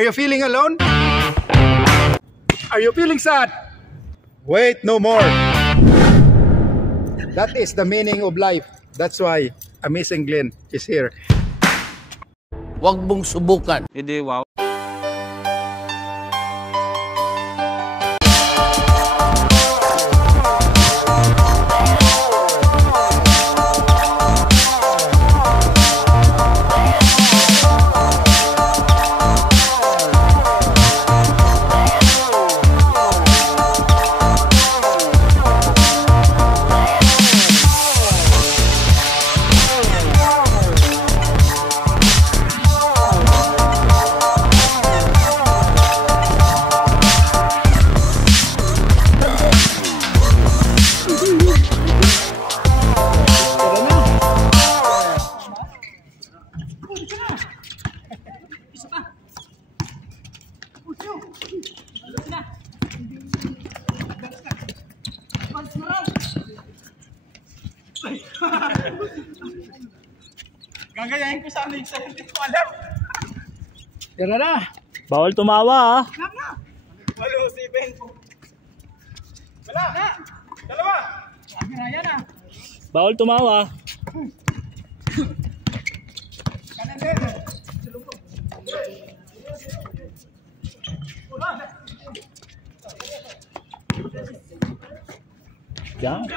Are you feeling alone? Are you feeling sad? Wait no more. That is the meaning of life. That's why Amazing Glenn is here. Huwag mong subukan. Hindi, wow. Gagayahin ko sana yung sa'yo, hindi ko alam. Tira na. Bawal tumawa, ha? Walo, 7. Wala. Dalawa. Yan na. Bawal tumawa. Kanan din. Yan.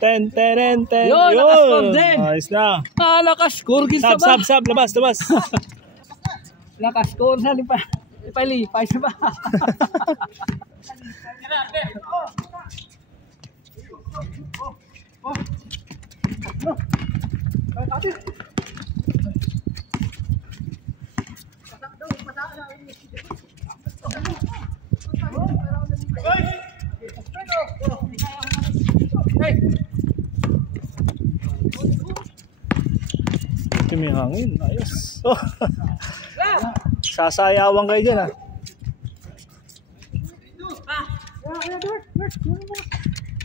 Ten. Yun, nakascore din. Ayos na. Nakascore gisa ba? Sab, labas. Nakascore sa lipay sa ba? Ito may hangin. Ayos. Oh. Sasayawan kayo dyan, ha?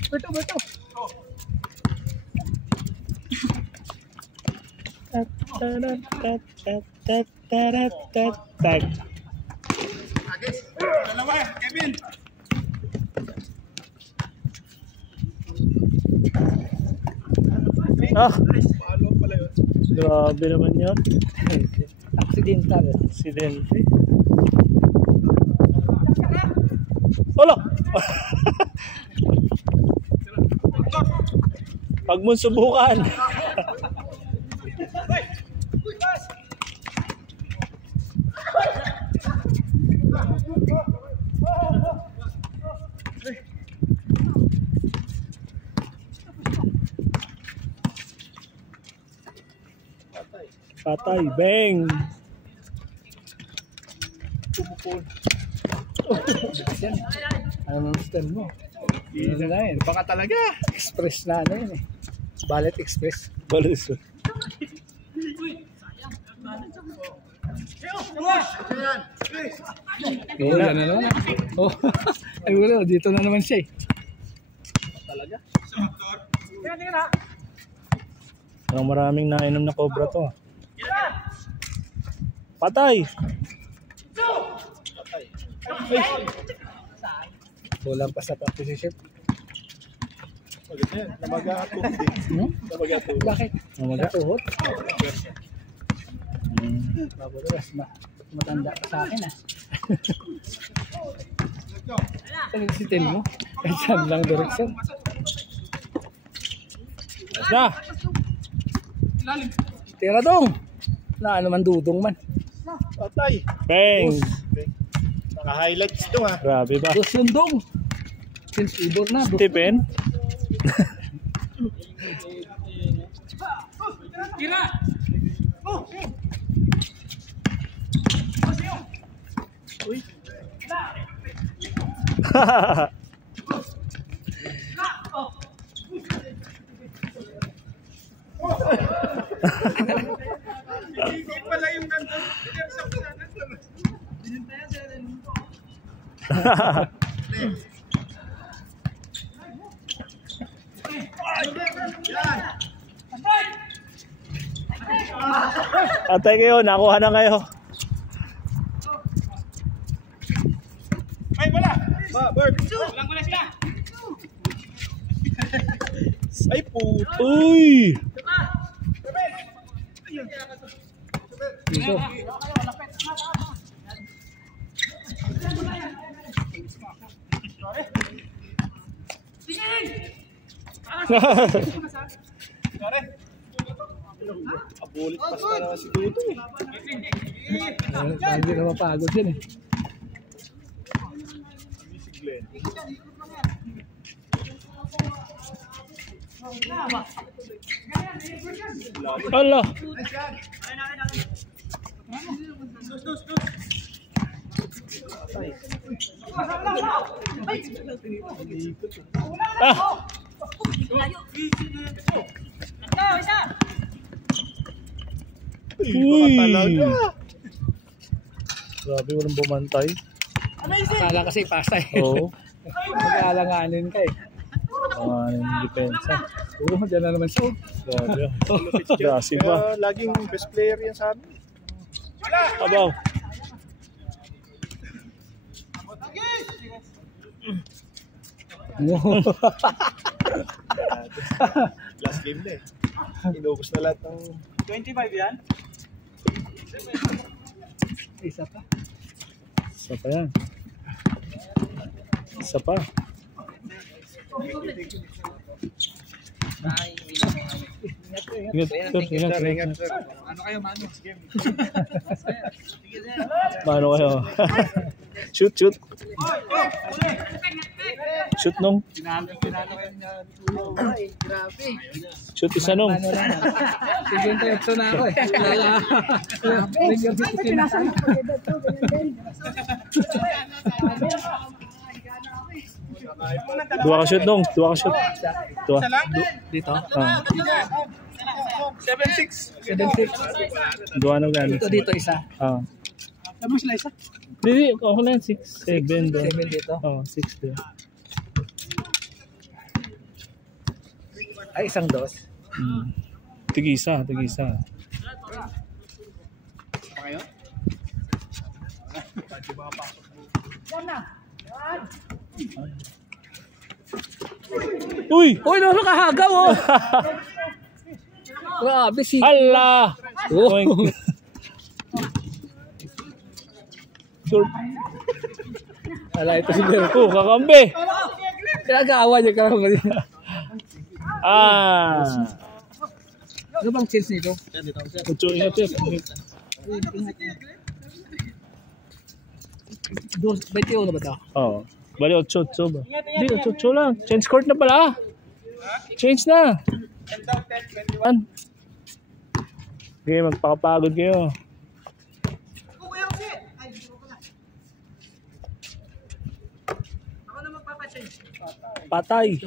Beto. Dalawa, Kevin. Ah, grabe naman yun. Accidental. Aksidente. Wala! Pag mo subukan. Patay, bang! Ano ang stand mo? Ano na yun? Baka talaga. Express na ano yun eh. Ballet Express. Balis. Yan na naman. Oh, ay wala, dito na naman siya eh. Talaga? Ang maraming nainom na cobra to. Patay! Kulang pa sa pag-position. Namaga-atong. Bakit? Namaga? Tuhot? Babalas na. Matanda pa sa akin ah. Ano si Tel mo? Kahit saan lang direksyon. Na! Tira dong! Na ano man dudong man. Patay. Bang! Naka-highlights ito, ha. Grabe ba? Dos yung dong! Since ibor na. Stephen? Tira! Uy. Hindi pala yung ganda. Atay kayo, nakuha na kayo. Ay, wala! Bird! Walang wala sila! Ay puto. Uy! Dito. Abulit pas ka na si Tuto. Hindi na mapagod yan eh. Ala! Ah! Uy! Grabe, walang bumantay. Akala kasi pasta eh. Oo. Mag-aalanganin ka eh. Ang depensa. Oo, dyan na naman siya. Grabe. Grassi ba? Kaya laging best player yan sa amin. Abaw. Last game na eh. Inubos na lahat ng... 25 yan? Isa pa. Isa pa yan. Isa pa. Ingat, sir. Ingat. sir. Ano kayo, Mano? Mano kayo? Shoot. Shoot nung. Pinalo kayo niya. Grabe. Shoot isa nung. Sige, ito na ako eh. Dua ka shoot nung. Dua. Isa lang? Dito. Ah, 7-6. 7-6. dua nung gani. Dito isa. Ah. Sabi sila isa? Hindi, ako na 6, 7 doon. 7 dito. Oh, 6 doon. Ay, isang dos. Tig-isa. Uy! Uy, no, nakahagaw oh! Grabe si... Hala! Oh. Short. Ala, ito si Bero. Oh, kakambi! Kinagawa niya karama niya. Ah! Ano bang chance nito? Ucho, ingat yun. Dos, 21 na ba ito? Oo. Bali, 8 ba? Hindi, 8 lang. Change court na pala. Change na. Okay, magpakapagod kayo. Patay.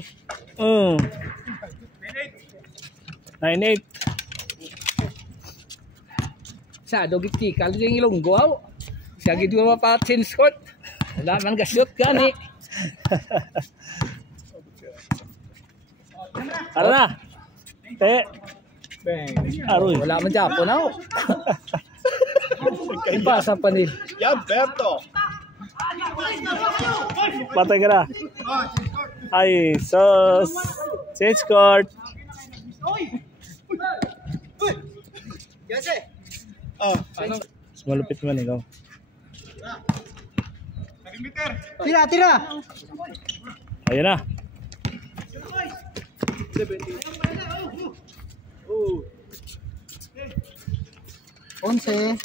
9-8. Sa dogit kikal yung ilonggo aw. Siya gid mo pa change court. Wala man gasot gani. Tara na. Aroy. Wala man Japon aw. Ipasa pa ni. Yan, Berto! Patay ka na. Ay, sus. Change court. Oh, Mas malupit man ikaw. Tira. Ayun na. Onse.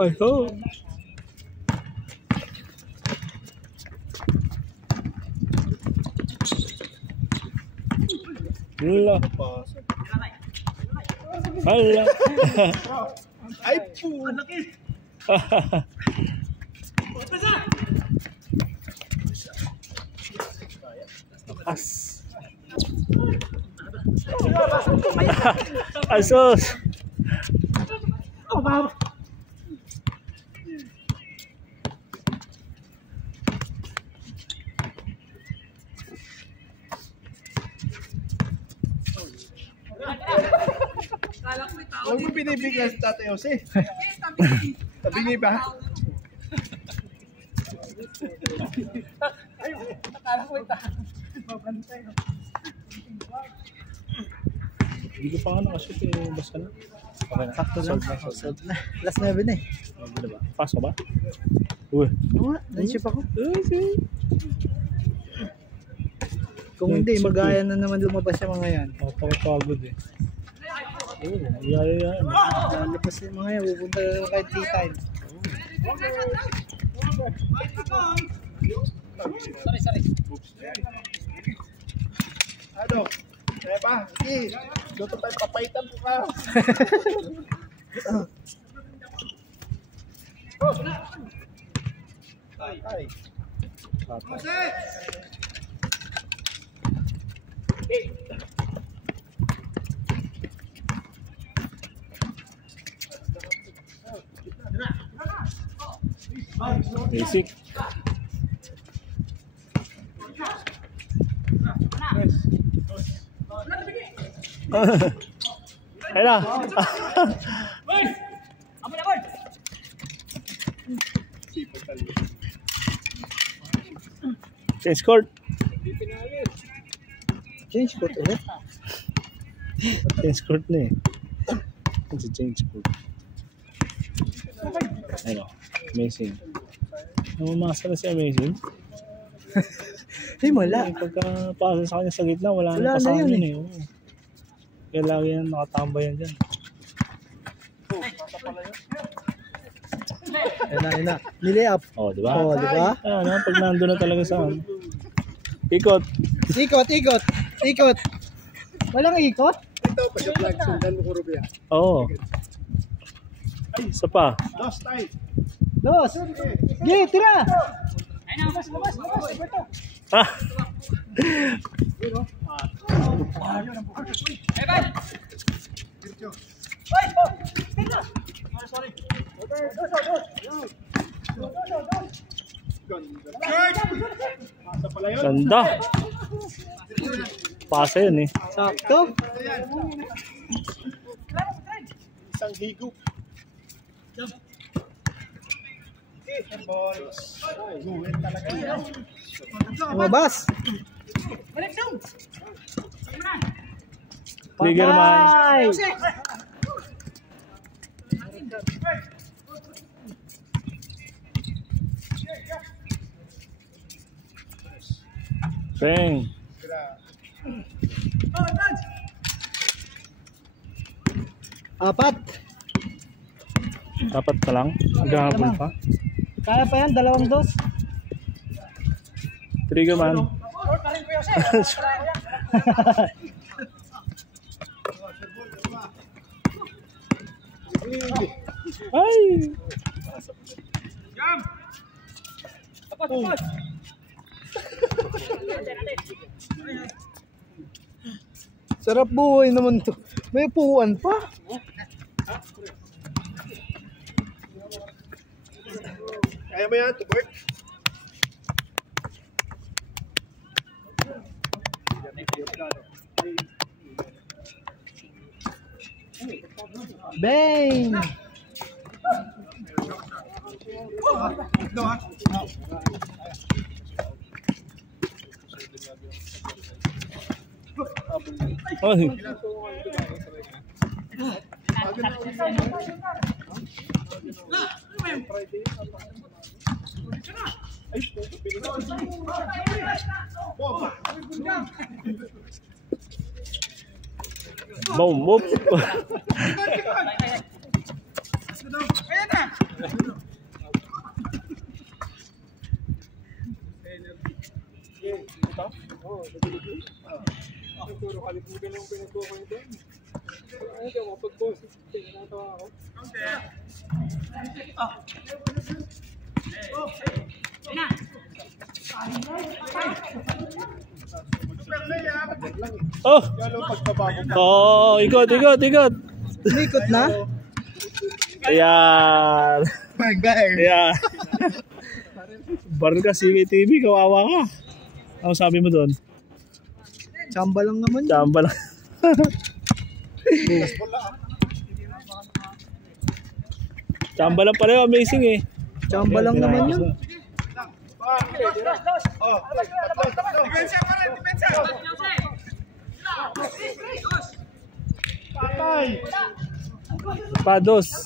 Ay, ho. Hala. ay po! Lakas. Asos. Huwag mo binibigyan sa Tatay Jose. Tabingi ba? Akala ko ito. Hindi ko pa nga nakashoot eh. Basta na. Okay na. Sakto lang. Sold Na. Last 9 na eh. Diba? Pass ka ba? Uy. Oo nga, naisip ako. Okay. Kung hindi, magaya na naman lumabas yung mga yan. Napakapagod eh. Yaya. Lalabas yung mga yan, pupunta na naman kahit 3 times. Ano? Kaya ba? Sige. Doon tayo papaitan po ka. Tatay. Basic. Ayun na. Change court. Change court ulit. Change court na eh. Ano si change court? Ano? Amazing. Namamasa na si Amazing. Hey, wala. Pagka-pasa sa kanya sa gitna, wala Wala na na kasama yun yun eh. Oo. Kaya lagi yan nakatambayan dyan. Ayun na. Nilay up. Oh, di ba? Oh, di ba? Ano, pag nandun na talaga sa ikot. Ikot. Walang ikot? Ito, pag-vlog, sundan mo ko Rubia. Oo. Isa pa. Dos, tay. Dos. Gi, tira. Ah! Ganda. Pasa yun eh. Sakto. Isang higop. Guwin talaga yan. Lumabas. Trigger man. Bye. Bang. Apat. Dapat pa lang. Maghahabol pa. Kaya pa yan, 2 dos. Trigger man. Ay! Sarap buhay naman to. May upuan pa. Kaya mo yan, Tubert? Bang! Ay! Boom, whoop. Oh! Oh, ikot. Umikot na? Ayan. Bang, bang. Ayan. Baril ka, CCTV, kawawa ka. Ano sabi mo doon? Chamba lang naman. Chamba lang. Chamba lang pala yun, amazing eh. Chamba lang naman yun. Pados.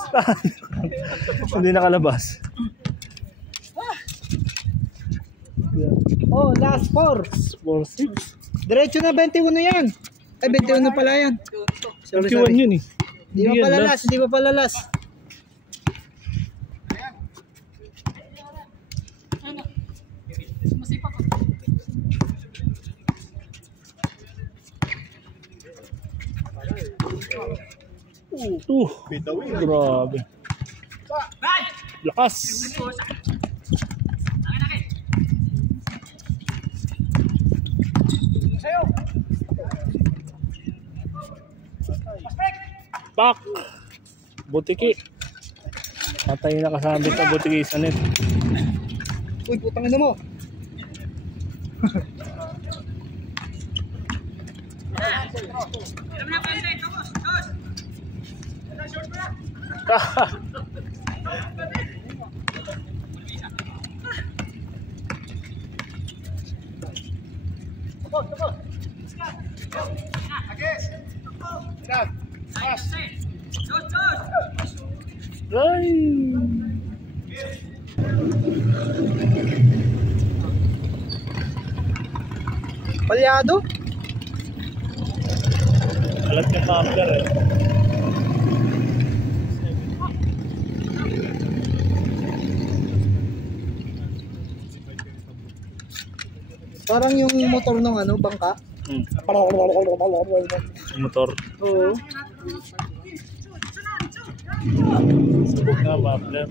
Hindi nakalabas. Oh, last 4. 4-6. Diretso na 21 yan. Ay, 21 pala yan. Sorry, 51 yun eh. Di ba yan pala last. last? Di ba pala last? Grabe. Lakas. Pak. Butiki. Patay na kasabit ang butiki sa net. Uy, putang ina mo. Ay. Palyado? Alat yung tumbler eh. Parang yung motor ng ano, bangka. Motor. Oo. Subok na, muffler.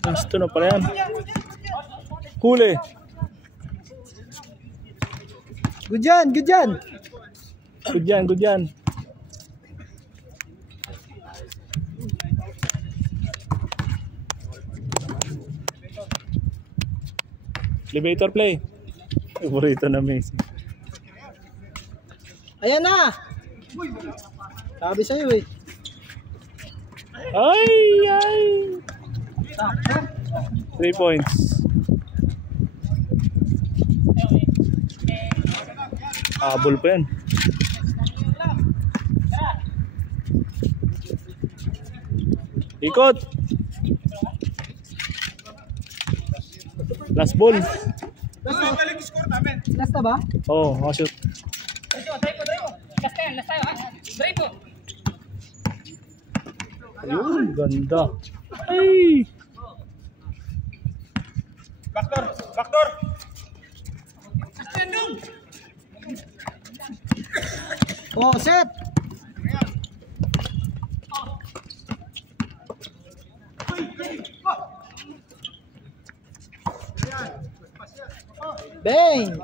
Gusto na pala yan. Huli. Good yan, good yan. Good yan, good yan. Elevator play. Favorito na Messi. Ayan na. Sabi sa'yo eh. Ay, ay. 3 points. Habol pa yan. Ikot. Last ball. Last na ba? Oh, shoot. Ayun, ganda. Ay! Backdoor! Oh, set. Bang!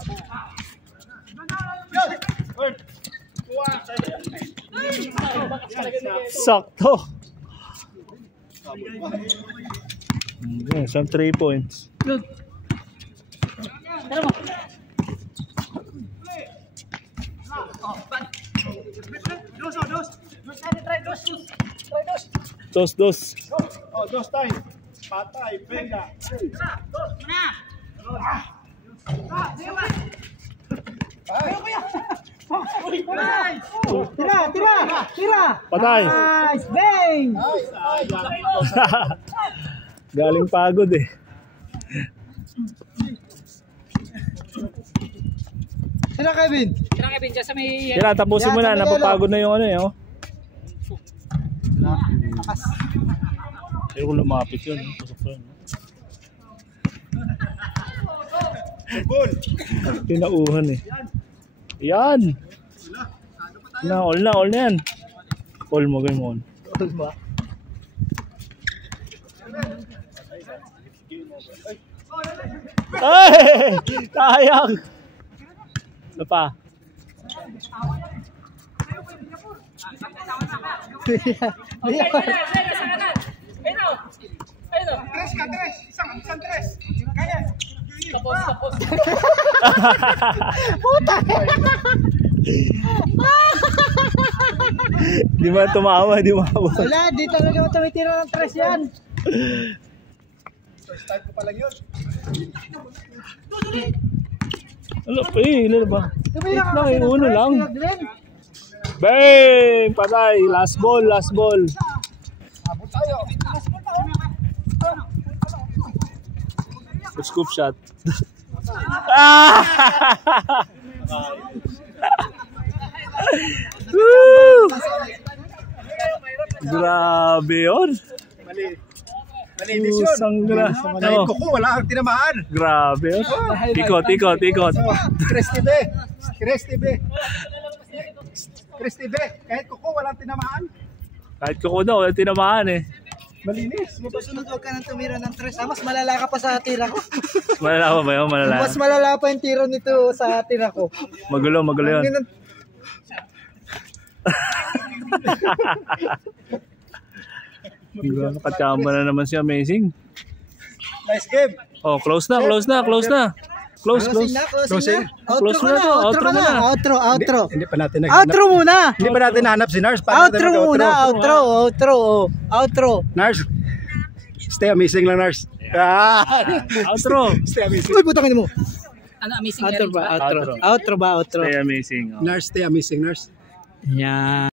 Sakto. Some 3 points. Dos. Oh, dos tayo. Patay, venga. Tira! Patay. Nice! Bang! Galing pagod eh. Tira, Kevin! Dyan sa may... Tira, tapusin mo na. Yan, Napapagod na yung ano eh. Oh. Pero kung lumapit yun. Pasok pa yun. Pinauhan eh. Yan! All na yan. All mo, game on. Ay! Sayang! Ano pa? Di ba tumawa, di maabot. Wala, di talaga tumitira ng tres yan. Start ko pa lang yun. Ano pa ilan ba? Tumira lang, yung uno lang. Glenn. Bang! Patay! Last ball, last ball. Abot tayo. Scoop shot. Ah! Woo! Grabe yun. Malinis yun. Sangra. Kahit kuko, wala kang tinamaan. Grabe yun. Ikot. Chris TV. Kahit kuko, walang tinamaan. Kahit kuko daw, wala tinamaan eh. Malinis. Mapasunod huwag ka nang tumira ng tres. Mas malala ka pa sa tira ko. Malala ba yun? Malala. Mas malala pa yung tiro nito sa tira ko. Magulo yun. Nakachamba na naman si Amazing. Nice game. Oh, close na. Close. Closing na. Close mo na to. Outro mo na. Outro. Hindi pa natin naghanap. Outro muna. Hindi pa natin nahanap si Nars. Paano Outro natin muna. mag-outro? Outro. Nars. Stay amazing lang, Nars. Outro. Stay amazing. Uy, putangin mo. Ano, amazing Outro ba? Outro ba? Stay amazing. Oh. Nars, stay amazing, Nars. Yan.